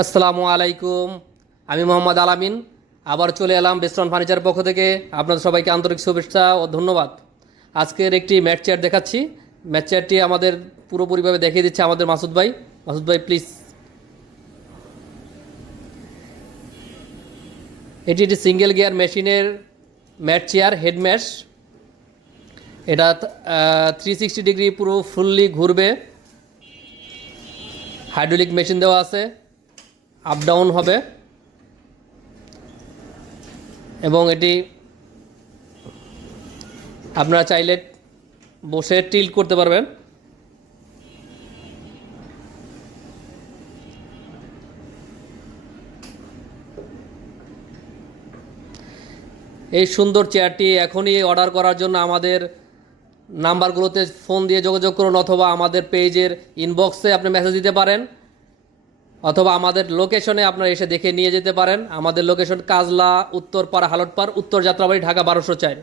আসসালামু আলাইকুম। আমি মোহাম্মদ আলামিন। আবার চলে এলাম বেস্টন ফার্নিচার পক্ষ থেকে। আপনাদের সবাইকে আন্তরিক শুভেচ্ছা ও ধন্যবাদ। আজকের একটি ম্যাট চেয়ার দেখাচ্ছি। ম্যাট চেয়ারটি আমাদের পুরোপুরিভাবে দেখিয়ে দিচ্ছে আমাদের মাসুদ ভাই। মাসুদ ভাই প্লিজ এটি একটি সিঙ্গেল গিয়ার মেশিনের ম্যাট চেয়ার হেড ম্যাশ এটা থ্রি সিক্সটি ডিগ্রি পুরো ফুললি ঘুরবে। হাইড্রোলিক মেশিন দেওয়া আছে। আপ ডাউন হবে। এবং এটি আপনারা চাইলে বসে টিল করতে পারবেন। এই সুন্দর চেয়ারটি এখনই অর্ডার করার জন্য আমাদের নাম্বারগুলোতে ফোন দিয়ে যোগাযোগ করুন অথবা আমাদের পেজের ইনবক্সে আপনি মেসেজ দিতে পারেন। অথবা আমাদের লোকেশনে আপনারা এসে দেখে নিয়ে যেতে পারেন। আমাদের লোকেশন কাজলা, উত্তরপাড়া, হালটপাড়, উত্তর যাত্রাবাড়ি, ঢাকা বারোশো চার।